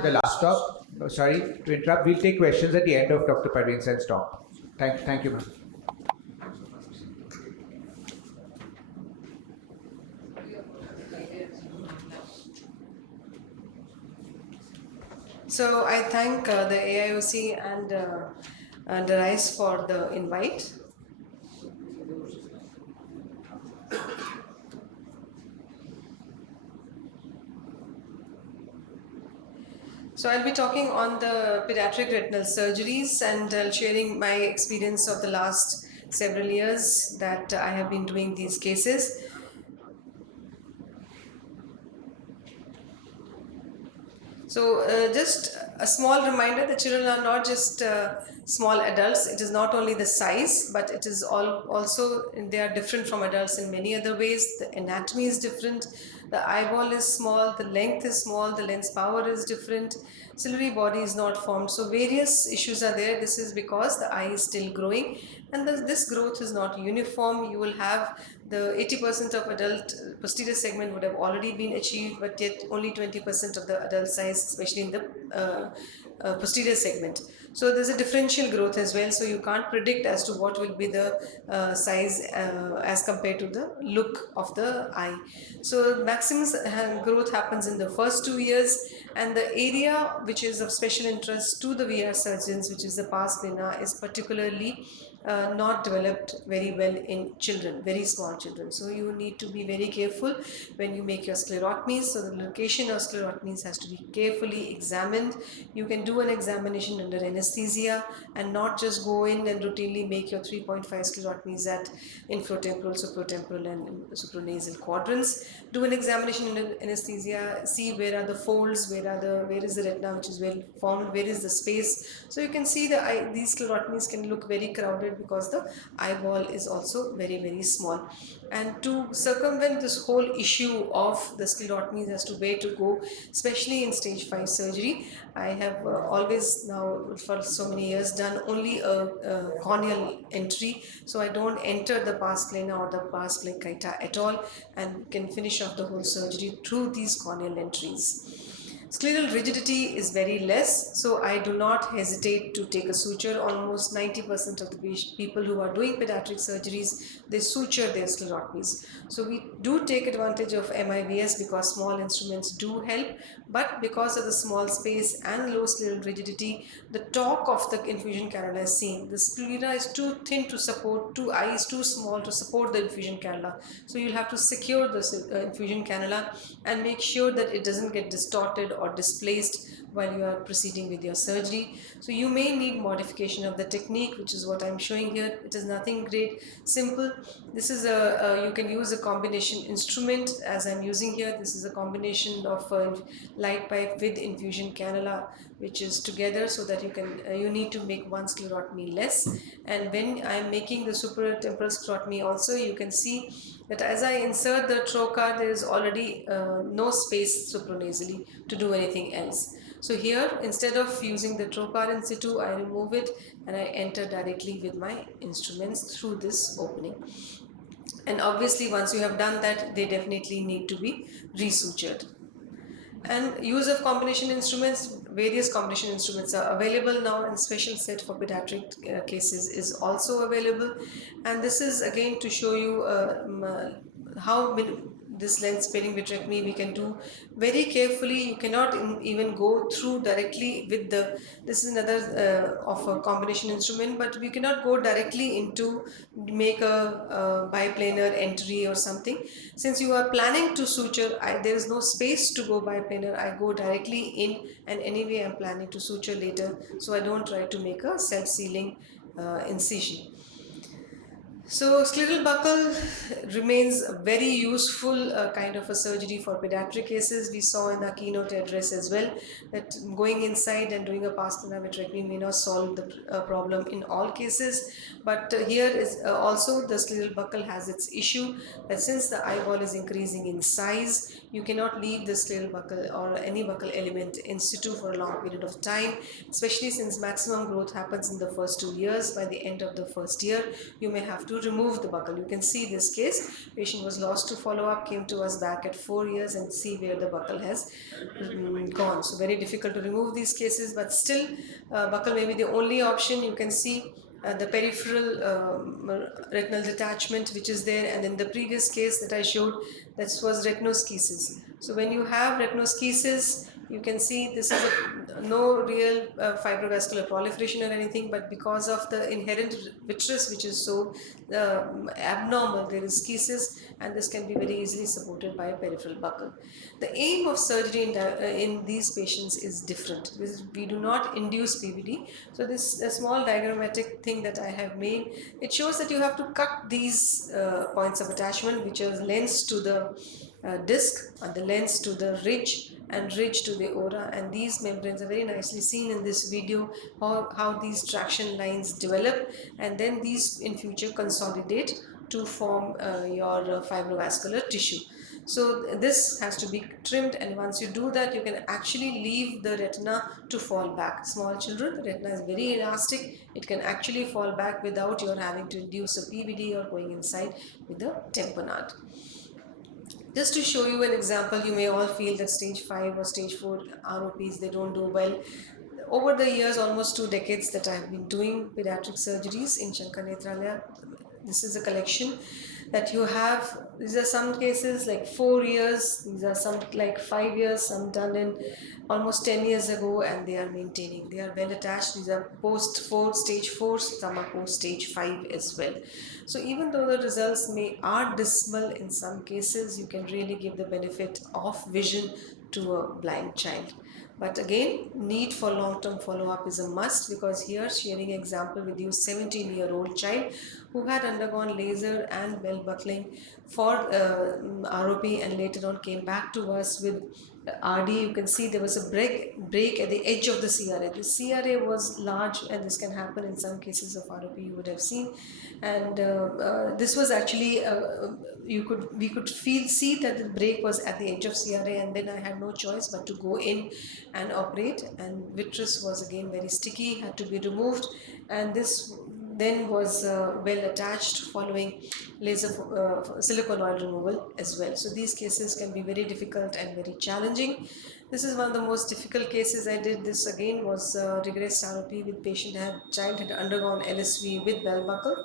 The last stop. No, sorry to interrupt. We'll take questions at the end of Dr. PARVEEN's talk. Thank you, ma'am. So I thank the AIOC and the RISE for the invite. So I'll be talking on the pediatric retinal surgeries and sharing my experience of the last several years that I have been doing these cases. So just a small reminder, the children are not just small adults. It is not only the size, but it is also they are different from adults in many other ways. The anatomy is different. The eyeball is small, the length is small, the lens power is different, ciliary body is not formed. So various issues are there. This is because the eye is still growing and this growth is not uniform. You will have the 80% of adult posterior segment would have already been achieved, but yet only 20% of the adult size, especially in the posterior segment. So there's a differential growth as well, so you can't predict as to what will be the size as compared to the look of the eye. So maximum growth happens in the first 2 years, and the area which is of special interest to the VR surgeons, which is the pars plana, is particularly not developed very well in children, very small children. So you need to be very careful when you make your sclerotomies. So the location of sclerotomies has to be carefully examined. You can do an examination under anesthesia and not just go in and routinely make your 3.5 sclerotomies at infratemporal, supratemporal and supranasal quadrants. Do an examination under anesthesia, see where are the folds, where is the retina which is well formed, where is the space. So you can see these sclerotomies can look very crowded because the eyeball is also very small. And to circumvent this whole issue of the sclerotomies as to where to go, especially in stage 5 surgery, I have always now for so many years done only a corneal entry. So I don't enter the pars plana or the pars plica at all and can finish off the whole surgery through these corneal entries. Scleral rigidity is very less, so I do not hesitate to take a suture. Almost 90% of the people who are doing pediatric surgeries, they suture their sclerotomies. So we do take advantage of MIVS because small instruments do help, but because of the small space and low scleral rigidity, the torque of the infusion cannula is seen. The sclera is too thin to support, eye is too small to support the infusion cannula. So you'll have to secure the infusion cannula and make sure that it doesn't get distorted or displaced while you are proceeding with your surgery. So you may need modification of the technique, which is what I'm showing here. It is nothing great, simple. This is you can use a combination instrument as I'm using here. This is a combination of light pipe with infusion cannula, which is together, so that you need to make one sclerotomy less. And when I'm making the supratemporal sclerotomy also, you can see that as I insert the trocar, there is already no space supranasally to do anything else. So here, instead of using the trocar in situ, I remove it and I enter directly with my instruments through this opening. And obviously, once you have done that, they definitely need to be resutured. And use of combination instruments, various combination instruments are available now, and special set for pediatric cases is also available. And this is again to show you how this lens sparing vitrectomy we can do very carefully. You cannot even go through directly with this is another of a combination instrument, but we cannot go directly into make a biplanar entry or something. Since you are planning to suture, there is no space to go biplanar. I go directly in, and anyway I'm planning to suture later, so I don't try to make a self-sealing incision. So scleral buckle remains a very useful kind of a surgery for pediatric cases. We saw in the keynote address as well that going inside and doing a pars plana vitrectomy may not solve the problem in all cases. But here is also the scleral buckle has its issue, that since the eyeball is increasing in size, you cannot leave the scleral buckle or any buccal element in situ for a long period of time, especially since maximum growth happens in the first 2 years. By the end of the first year, you may have to to remove the buckle. You can see this case, patient was lost to follow-up, came to us back at 4 years, and see where the buckle has gone. So very difficult to remove these cases, but still buckle may be the only option. You can see the peripheral retinal detachment which is there, and in the previous case that I showed, that was retinoschisis. So when you have retinoschisis, you can see this is no real fibrovascular proliferation or anything, but because of the inherent vitreous which is so abnormal, there is schisis, and this can be very easily supported by a peripheral buckle. The aim of surgery in these patients is different. We do not induce PVD. So this small diagrammatic thing that I have made, it shows that you have to cut these points of attachment, which is lens to the disc, and the lens to the ridge, and ridge to the ora, and these membranes are very nicely seen in this video, how these traction lines develop, and then these in future consolidate to form your fibrovascular tissue. So this has to be trimmed, and once you do that, you can actually leave the retina to fall back. Small children, the retina is very elastic, it can actually fall back without your having to induce a PVD or going inside with the tamponade. Just to show you an example, you may all feel that stage 5 or stage 4 ROPs, they don't do well. Over the years, almost 2 decades that I have been doing pediatric surgeries in Shankar Nethralaya, this is a collection that you have. These are some cases like 4 years, these are some like 5 years, some done in almost 10 years ago, and they are maintaining. They are well attached. These are post 4, stage 4, some are post stage 5 as well. So even though the results are dismal in some cases, you can really give the benefit of vision to a blind child. But again, need for long-term follow-up is a must, because here sharing example with you, 17-year-old child who had undergone laser and bell buckling for ROP, and later on came back to us with RD. You can see there was a break at the edge of the CRA. The CRA was large, and this can happen in some cases of ROP, you would have seen. And this was actually we could see that the break was at the edge of CRA, and then I had no choice but to go in and operate, and vitreous was again very sticky, had to be removed, and this then was well attached following laser silicone oil removal as well. So these cases can be very difficult and very challenging. This is one of the most difficult cases I did. This again was regressed ROP with child had undergone LSV with bell buckle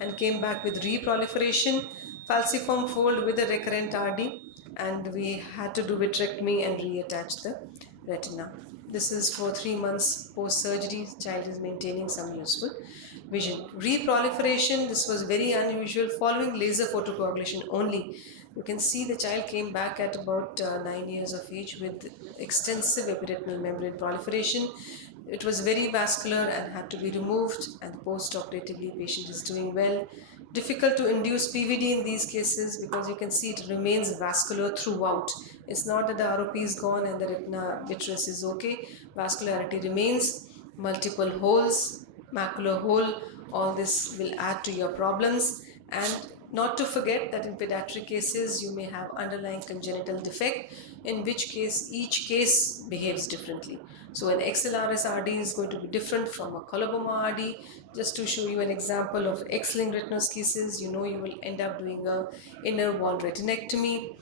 and came back with reproliferation, falciform fold with a recurrent RD, and we had to do vitrectomy and reattach the retina. This is for 3 months post-surgery. Child is maintaining some useful vision. Reproliferation, this was very unusual following laser photocoagulation only. You can see the child came back at about 9 years of age with extensive epiretinal membrane proliferation. It was very vascular and had to be removed, and post-operatively patient is doing well. Difficult to induce PVD in these cases because you can see it remains vascular throughout. It's not that the ROP is gone and the retina vitreous is okay. Vascularity remains, multiple holes, macular hole, all this will add to your problems. And not to forget that in pediatric cases you may have underlying congenital defect, in which case each case behaves differently. So an XLRS RD is going to be different from a coloboma RD. Just to show you an example of X-linked retinoschisis, you will end up doing a inner wall retinectomy.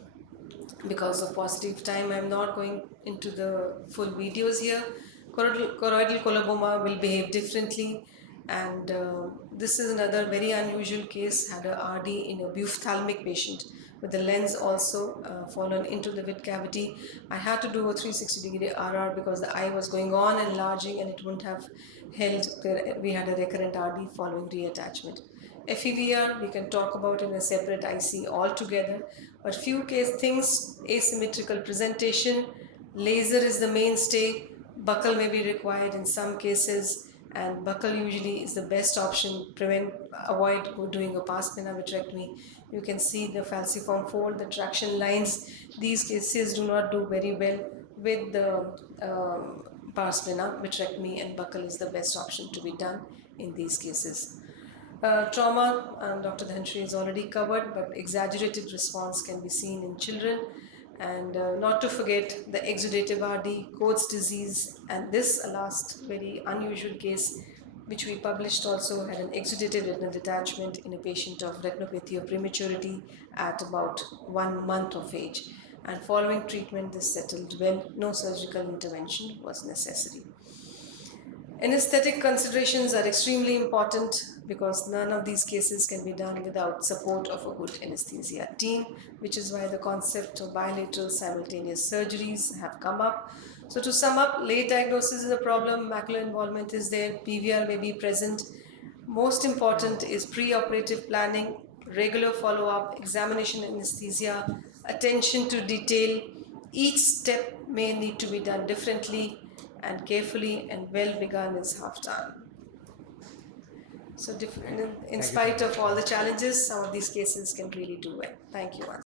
Because of positive time, I am not going into the full videos here. Choroidal coloboma will behave differently, and this is another very unusual case. Had a RD in a buophthalmic patient with the lens also fallen into the vid cavity. I had to do a 360-degree RR because the eye was going on enlarging and it wouldn't have held. We had a recurrent RD following reattachment. FEVR we can talk about in a separate IC altogether, but few things: asymmetrical presentation, laser is the mainstay, buckle may be required in some cases, and buckle usually is the best option. Avoid doing a pars plana vitrectomy. You can see the falciform fold, the traction lines. These cases do not do very well with the pars plana vitrectomy, and buckle is the best option to be done in these cases. Trauma, Dr. Dhanshri has already covered, but exaggerated response can be seen in children. And not to forget the exudative RD, Coats disease, and this last very unusual case, which we published also, had an exudative retinal detachment in a patient of retinopathy of prematurity at about 1 month of age. And following treatment, this settled well. No surgical intervention was necessary. Anesthetic considerations are extremely important because none of these cases can be done without support of a good anesthesia team, which is why the concept of bilateral simultaneous surgeries have come up. So to sum up, late diagnosis is a problem, macular involvement is there, PVR may be present. Most important is pre-operative planning, regular follow-up, examination anesthesia, attention to detail. Each step may need to be done differently, and carefully and well begun is half done. So in spite of all the challenges, some of these cases can really do well. Thank you.